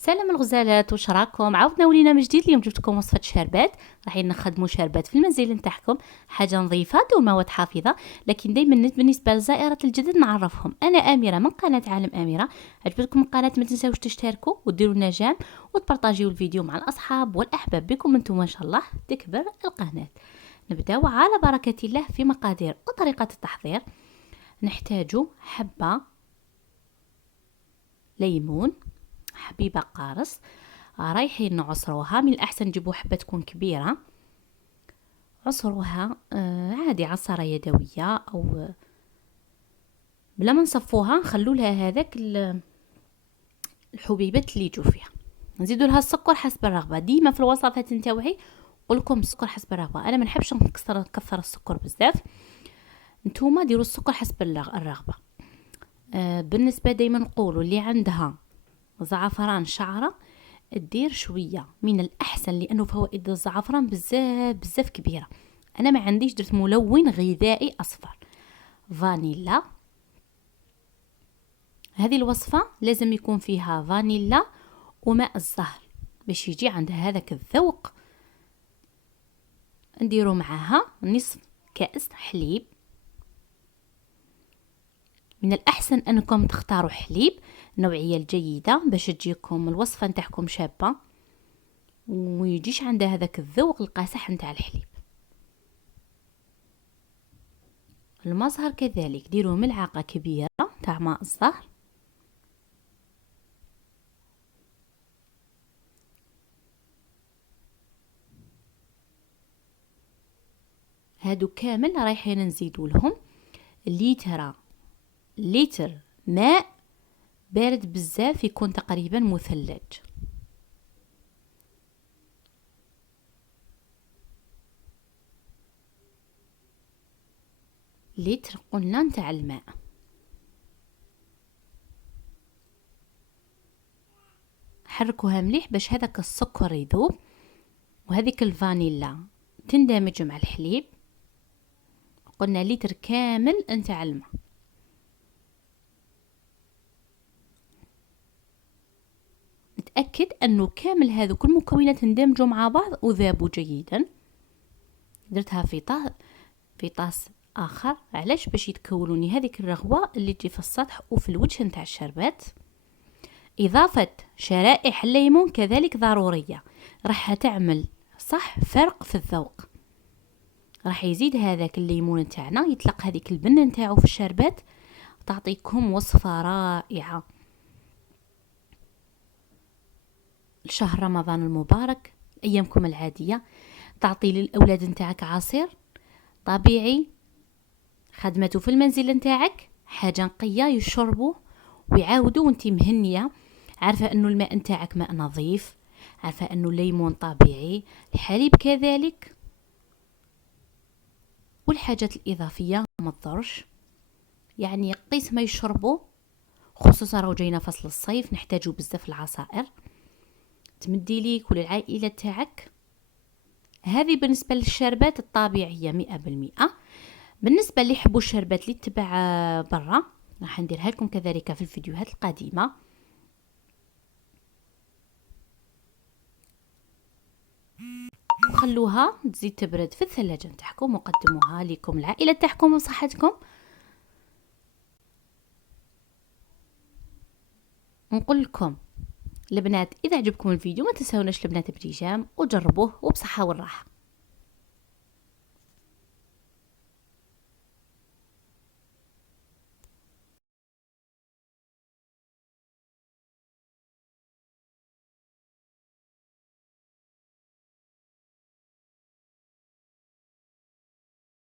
سلام الغزالات، واش راكم؟ عاودنا ولينا من جديد. اليوم جبتكم وصفه شربات. راح نخدموا شربات في المنزل نتاعكم، حاجه نظيفه دون مواد حافظه. لكن دائما بالنسبه للزائرة الجدد نعرفهم، انا اميره من قناه عالم اميره. عجبتكم القناه ما تنساوش تشتركوا وديروا لنا جيم وتبارطاجيو الفيديو مع الاصحاب والاحباب. بكم انتم ما شاء الله تكبر القناه. نبداو على بركه الله في مقادير وطريقه التحضير. نحتاج حبه ليمون، حبيبة قارص، رايحين نعصروها. من الأحسن نجيبوا حبة تكون كبيرة، عصروها عادي عصارة يدوية أو بلا ما نصفوها، نخلو لها هذاك الحبيبات اللي يجوا فيها. نزيدوا لها السكر حسب الرغبة. ديما في الوصفات نتاوعي نقولكم السكر حسب الرغبة، أنا ما نحبش نكثر السكر بزاف، نتوما ديروا السكر حسب الرغبة. بالنسبة دايما نقولوا اللي عندها زعفران شعرة دير شويه، من الاحسن لانه فوائد الزعفران بزاف بزاف كبيره. انا ما عنديش، درت ملون غذائي اصفر. فانيلا، هذه الوصفه لازم يكون فيها فانيلا وماء الزهر باش يجي عندها هذاك الذوق. نديروا معاها نصف كأس حليب. من الأحسن أنكم تختاروا حليب النوعية الجيدة باش تجيكم الوصفة نتاعكم شابة ويجيش عندها هذاك الذوق القاصح نتاع الحليب. الماء الزهر كذلك ديروا ملعقة كبيرة تاع ماء الزهر. هادو كامل رايحين نزيدوا لهم لتر ماء بارد بزاف، يكون تقريبا مثلج. لتر قلنا نتاع الماء. حركوها مليح باش هذاك السكر يذوب وهذيك الفانيلا تندمج مع الحليب. قلنا لتر كامل نتاع الماء. نتأكد انه كامل هذوك المكونات اندمجوا مع بعض وذابوا جيدا. درتها في طاس اخر، علاش؟ باش يتكونوني هذيك الرغوه اللي تجي في السطح وفي الوجه نتاع الشربات. اضافه شرائح الليمون كذلك ضروريه، راح تعمل صح فرق في الذوق. راح يزيد هذاك الليمون نتاعنا يطلق هذيك البنه نتاعو في الشربات، تعطيكم وصفه رائعه. لشهر رمضان المبارك، ايامكم العاديه، تعطي للاولاد نتاعك عصير طبيعي، خدمته في المنزل نتاعك، حاجه نقيه يشربوه ويعاودوا وانت مهنيه، عارفه انه الماء نتاعك ماء نظيف، عارفه انه الليمون طبيعي، الحليب كذلك، والحاجات الاضافيه ما تضرش. يعني قيس ما يشربوا، خصوصا راهو جاينا فصل الصيف نحتاجوا بزاف العصائر تمدي ليك وللعائله تاعك. هذه بالنسبه للشربات الطبيعيه 100%. بالنسبه اللي يحبوا الشربات اللي تبع برا راح نديرها لكم كذلك في الفيديوهات القادمه. وخلوها تزيد تبرد في الثلاجه نتاعكم وقدموها لكم العائله تاعكم وصحتكم. نقول لكم البنات اذا عجبكم الفيديو ما تنسوناش البنات بتيجام وجربوه وبصحه والراحه.